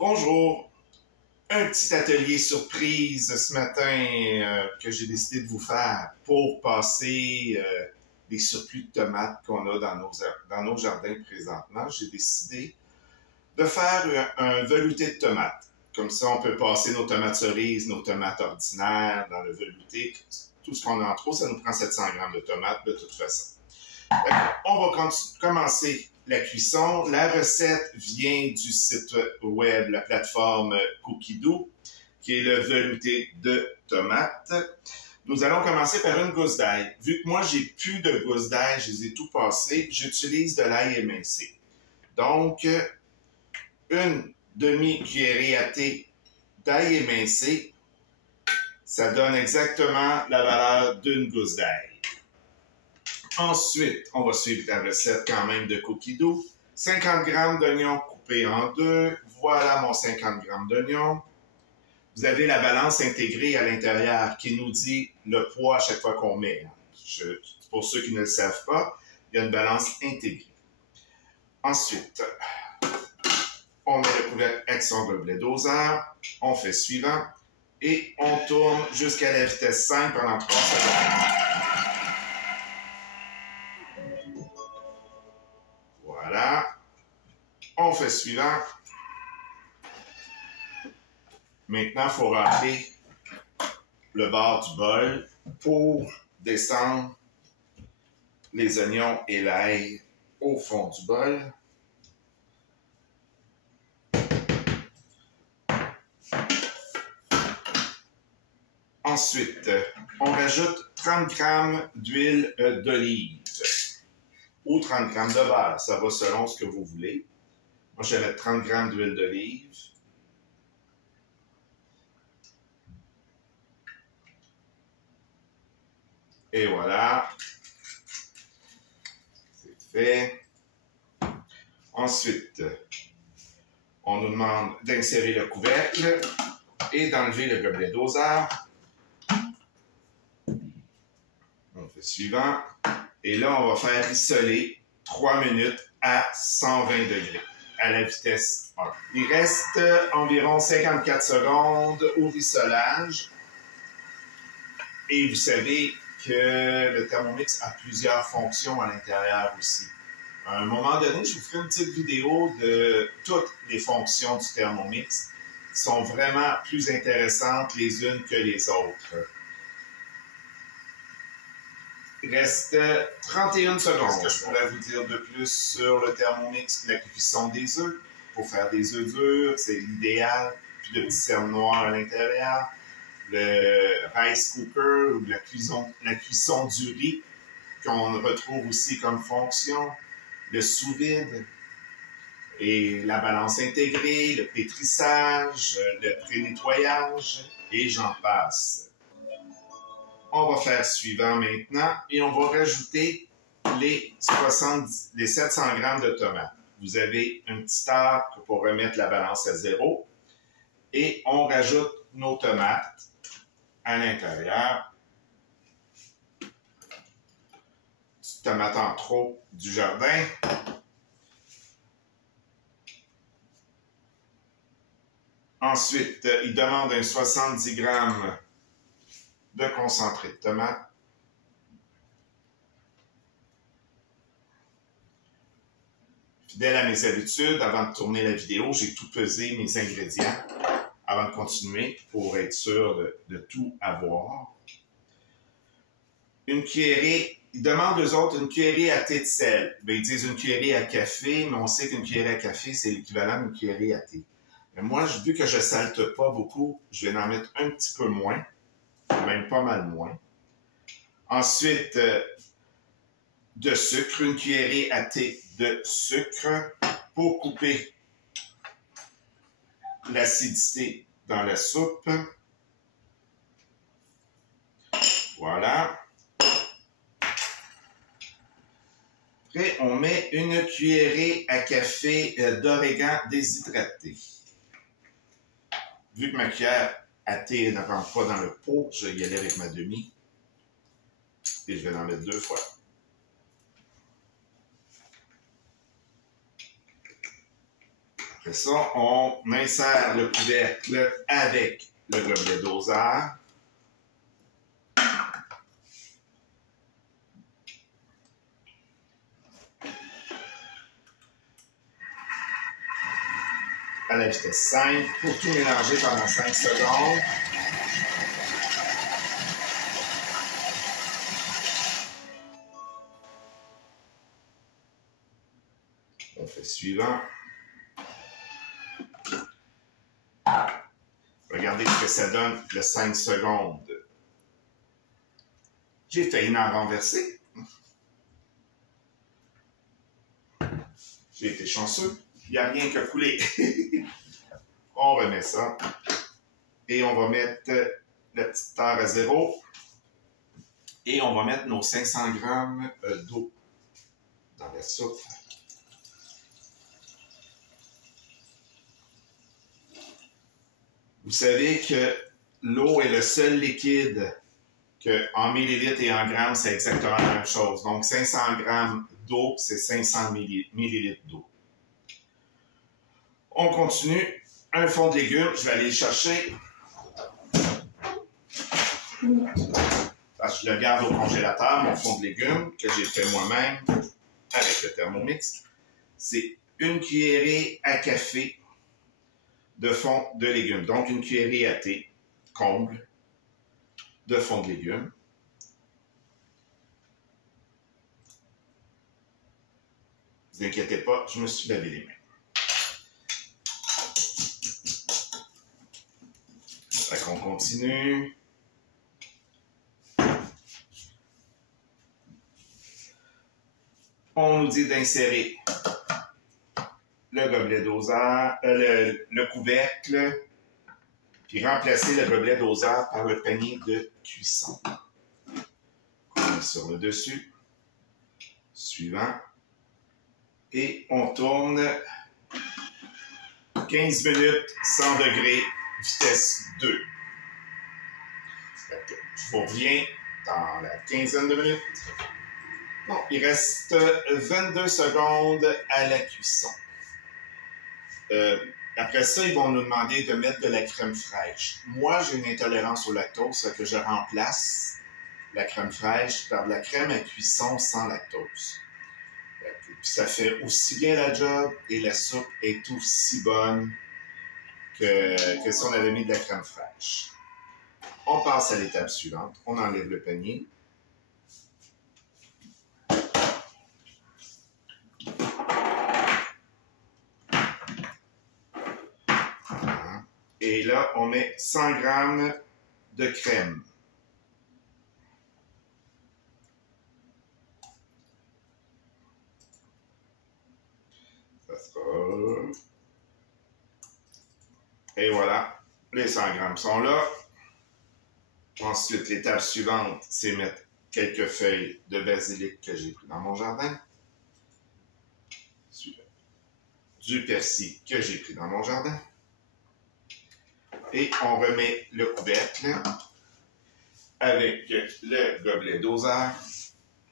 Bonjour, un petit atelier surprise ce matin que j'ai décidé de vous faire pour passer les surplus de tomates qu'on a dans nos jardins présentement. J'ai décidé de faire un velouté de tomates. Comme ça, on peut passer nos tomates cerises, nos tomates ordinaires dans le velouté. Tout ce qu'on a en trop, ça nous prend 700 grammes de tomates de toute façon. On va commencer la cuisson. La recette vient du site web, la plateforme Cookidoo, qui est le velouté de tomates. Nous allons commencer par une gousse d'ail. Vu que moi, j'ai plus de gousses d'ail, je les ai tout passées, j'utilise de l'ail émincé. Donc, une demi-cuillerée à thé d'ail émincé, ça donne exactement la valeur d'une gousse d'ail. Ensuite, on va suivre la recette quand même de Cookidoo. 50 g d'oignons coupés en deux. Voilà mon 50 g d'oignons. Vous avez la balance intégrée à l'intérieur qui nous dit le poids à chaque fois qu'on met. Pour ceux qui ne le savent pas, il y a une balance intégrée. Ensuite, on met le couvercle avec son gobelet doseur. On fait suivant. Et on tourne jusqu'à la vitesse 5 pendant 3 secondes. Voilà. On fait suivant. Maintenant, il faut rentrer le bord du bol pour descendre les oignons et l'ail au fond du bol. Ensuite, on rajoute 30 g d'huile d'olive ou 30 g de beurre. Ça va selon ce que vous voulez. Moi, je vais mettre 30 g d'huile d'olive. Et voilà. C'est fait. Ensuite, on nous demande d'insérer le couvercle et d'enlever le gobelet doseur. On fait suivant. Et là, on va faire rissoler 3 minutes à 120 degrés à la vitesse 1. Il reste environ 54 secondes au rissolage. Et vous savez que le Thermomix a plusieurs fonctions à l'intérieur aussi. À un moment donné, je vous ferai une petite vidéo de toutes les fonctions du Thermomix qui sont vraiment plus intéressantes les unes que les autres. Il reste 31 secondes. Qu'est-ce que je pourrais vous dire de plus sur le Thermomix, la cuisson des œufs? Pour faire des œufs durs, c'est l'idéal. Puis de petits cernes noirs à l'intérieur. Le rice cooker ou la cuisson du riz qu'on retrouve aussi comme fonction. Le sous-vide et la balance intégrée, le pétrissage, le pré-nettoyage et j'en passe. On va faire suivant maintenant et on va rajouter les 700 g de tomates. Vous avez un petit arc pour remettre la balance à 0 et on rajoute nos tomates à l'intérieur. Petite tomate en trop du jardin. Ensuite, il demande un 70 g de concentré de tomate. Fidèle à mes habitudes, avant de tourner la vidéo, j'ai tout pesé mes ingrédients avant de continuer pour être sûr de tout avoir. Une cuillerée, ils demandent aux autres une cuillerée à thé de sel. Bien, ils disent une cuillerée à café, mais on sait qu'une cuillerée à café, c'est l'équivalent d'une cuillerée à thé. Mais moi, vu que je ne salte pas beaucoup, je vais en mettre un petit peu moins, même pas mal moins. Ensuite, de sucre, une cuillerée à thé de sucre pour couper l'acidité dans la soupe. Voilà. Après, on met une cuillerée à café d'origan déshydraté. Vu que ma cuillère à thé ne rentre pas dans le pot, je vais y aller avec ma demi. Et je vais en mettre 2 fois. Après ça, on insère le couvercle avec le gobelet doseur. À la vitesse 5 pour tout mélanger pendant 5 secondes. On fait suivant. Regardez ce que ça donne le 5 secondes. J'ai failli m'en renverser. J'ai été chanceux. Il n'y a rien qu'à couler. On remet ça. Et on va mettre la petite terre à 0. Et on va mettre nos 500 grammes d'eau dans la soupe. Vous savez que l'eau est le seul liquide que en millilitres et en grammes, c'est exactement la même chose. Donc, 500 grammes d'eau, c'est 500 millilitres d'eau. On continue. Un fond de légumes, je vais aller le chercher. Parce que je le garde au congélateur, mon fond de légumes, que j'ai fait moi-même avec le Thermomix. C'est une cuillerée à café de fond de légumes. Donc, une cuillerée à thé, comble, de fond de légumes. Ne vous inquiétez pas, je me suis lavé les mains. Fait qu'on continue. On nous dit d'insérer le gobelet doseur, le couvercle, puis remplacer le gobelet doseur par le panier de cuisson. On met sur le dessus. Suivant. Et on tourne 15 minutes, 100 degrés, vitesse 2. Je vous reviens dans la quinzaine de minutes. Bon, il reste 22 secondes à la cuisson. Après ça, ils vont nous demander de mettre de la crème fraîche. Moi, j'ai une intolérance au lactose, ce que je remplace la crème fraîche par de la crème à cuisson sans lactose. Puis ça fait aussi bien la job et la soupe est aussi bonne que si on avait mis de la crème fraîche. On passe à l'étape suivante. On enlève le panier. Et là, on met 100 grammes de crème. Ça sera... Et voilà, les 100 grammes sont là. Ensuite, l'étape suivante, c'est mettre quelques feuilles de basilic que j'ai pris dans mon jardin. Du persil que j'ai pris dans mon jardin. Et on remet le couvercle avec le gobelet doseur.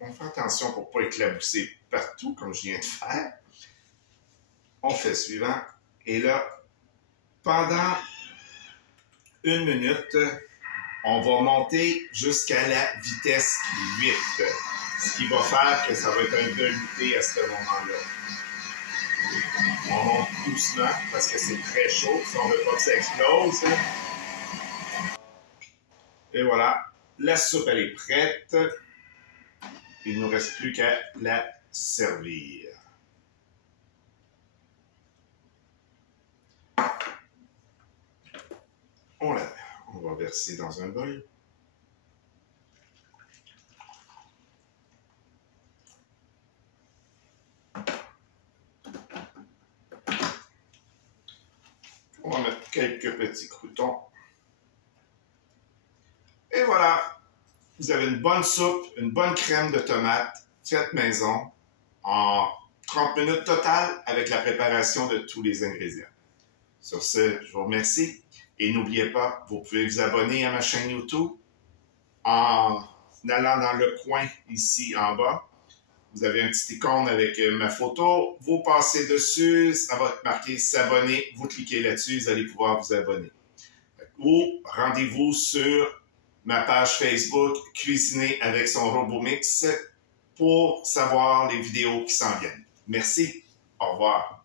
On fait attention pour ne pas éclabousser partout, comme je viens de faire. On fait suivant. Et là, pendant 1 minute, on va monter jusqu'à la vitesse 8. Ce qui va faire que ça va être un velouté à ce moment-là. On monte doucement parce que c'est très chaud. Si on ne veut pas que ça explose. Et voilà, la soupe elle est prête. Il ne nous reste plus qu'à la servir. On va verser dans un bol. On va mettre quelques petits croûtons. Et voilà, vous avez une bonne soupe, une bonne crème de tomate faite maison en 30 minutes total avec la préparation de tous les ingrédients. Sur ce, je vous remercie. Et n'oubliez pas, vous pouvez vous abonner à ma chaîne YouTube en allant dans le coin ici en bas. Vous avez un petit icône avec ma photo. Vous passez dessus, ça va être marqué s'abonner. Vous cliquez là-dessus, vous allez pouvoir vous abonner. Ou rendez-vous sur ma page Facebook Cuisiner avec son robot mix pour savoir les vidéos qui s'en viennent. Merci. Au revoir.